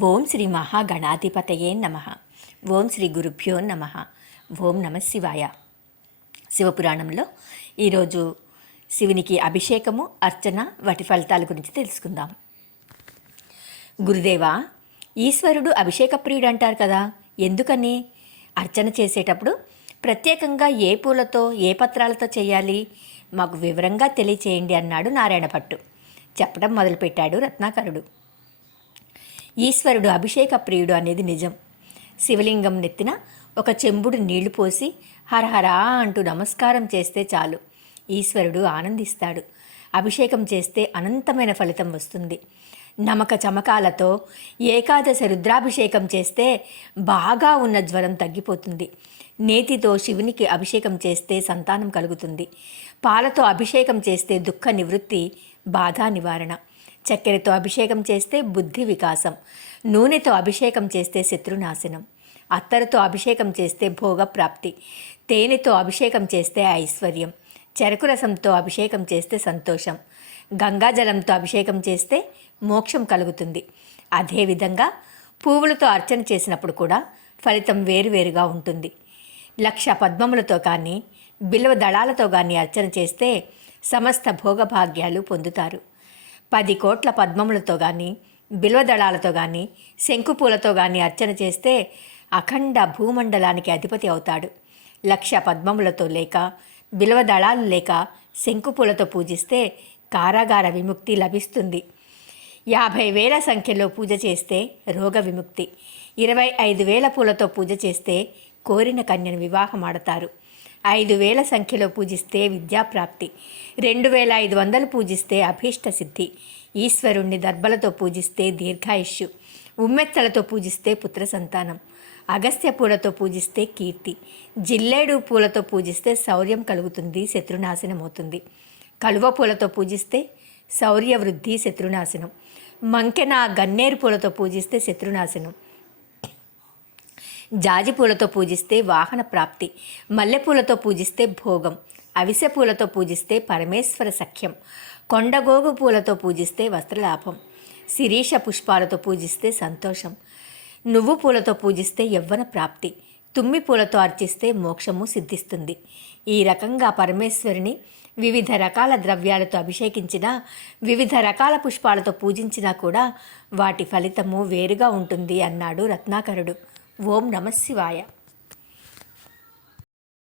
ఓం శ్రీ మహాగణాధిపతయే నమ. ఓం శ్రీ గురుభ్యో నమ. ఓం నమ శివాయ. శివపురాణంలో ఈరోజు శివునికి అభిషేకము, అర్చన, వాటి ఫలితాల గురించి తెలుసుకుందాం. గురుదేవా, ఈశ్వరుడు అభిషేక ప్రియుడు అంటారు కదా, ఎందుకని? అర్చన చేసేటప్పుడు ప్రత్యేకంగా ఏ పూలతో, ఏ పత్రాలతో చేయాలి? మాకు వివరంగా తెలియచేయండి అన్నాడు నారాయణ భట్టు. చెప్పడం మొదలుపెట్టాడు రత్నాకరుడు. ఈశ్వరుడు అభిషేక ప్రియుడు అనేది నిజం. శివలింగం నెత్తిన ఒక చెంబుడు నీళ్లు పోసి హరహరా అంటూ నమస్కారం చేస్తే చాలు, ఈశ్వరుడు ఆనందిస్తాడు. అభిషేకం చేస్తే అనంతమైన ఫలితం వస్తుంది. నమక చమకాలతో ఏకాదశి రుద్రాభిషేకం చేస్తే బాగా ఉన్న జ్వరం తగ్గిపోతుంది. నేతితో శివునికి అభిషేకం చేస్తే సంతానం కలుగుతుంది. పాలతో అభిషేకం చేస్తే దుఃఖ నివృత్తి, బాధ నివారణ. చక్కెరతో అభిషేకం చేస్తే బుద్ధి వికాసం. నూనెతో అభిషేకం చేస్తే శత్రునాశనం. అత్తరుతో అభిషేకం చేస్తే భోగప్రాప్తి. తేనెతో అభిషేకం చేస్తే ఐశ్వర్యం. చెరకు రసంతో అభిషేకం చేస్తే సంతోషం. గంగాజలంతో అభిషేకం చేస్తే మోక్షం కలుగుతుంది. అదేవిధంగా పువ్వులతో అర్చన చేసినప్పుడు కూడా ఫలితం వేరువేరుగా ఉంటుంది. 1,00,000 పద్మములతో కానీ, బిల్వ దళాలతో కానీ అర్చన చేస్తే సమస్త భోగభాగ్యాలు పొందుతారు. 10 కోట్ల పద్మములతో కానీ, బిల్వదళాలతో కానీ, శంకుపూలతో కానీ అర్చన చేస్తే అఖండ భూమండలానికి అధిపతి అవుతాడు. 1,00,000 పద్మములతో లేక, బిల్వదళాలు లేక, శంకుపూలతో పూజిస్తే కారాగార విముక్తి లభిస్తుంది. 50,000 సంఖ్యలో పూజ చేస్తే రోగ విముక్తి. 25,000 పూలతో పూజ చేస్తే కోరిన కన్యను వివాహమాడతారు. 5,000 సంఖ్యలో పూజిస్తే విద్యాప్రాప్తి. 2,500 పూజిస్తే అభీష్ట సిద్ధి. ఈశ్వరుణ్ణి దర్భలతో పూజిస్తే దీర్ఘాయుష్యు. ఉమ్మెత్తలతో పూజిస్తే పుత్ర సంతానం. అగస్త్య పూలతో పూజిస్తే కీర్తి. జిల్లేడు పూలతో పూజిస్తే శౌర్యం కలుగుతుంది, శత్రునాశనం అవుతుంది. కలువ పూలతో పూజిస్తే శౌర్య వృద్ధి, శత్రునాశనం. మంకెన గన్నేరు పూలతో పూజిస్తే శత్రునాశనం. జాజి పూలతో పూజిస్తే వాహన ప్రాప్తి. మల్లెపూలతో పూజిస్తే భోగం. అవిసె పూలతో పూజిస్తే పరమేశ్వర సఖ్యం. కొండగోగు పూలతో పూజిస్తే వస్త్రలాభం. శిరీష పుష్పాలతో పూజిస్తే సంతోషం. నువ్వు పూలతో పూజిస్తే యవ్వన ప్రాప్తి. తుమ్మి పూలతో అర్చిస్తే మోక్షము సిద్ధిస్తుంది. ఈ రకంగా పరమేశ్వరుని వివిధ రకాల ద్రవ్యాలతో అభిషేకించినా, వివిధ రకాల పుష్పాలతో పూజించినా కూడా వాటి ఫలితము వేరుగా ఉంటుంది అన్నాడు రత్నాకరుడు. ఓం నమ శివాయ.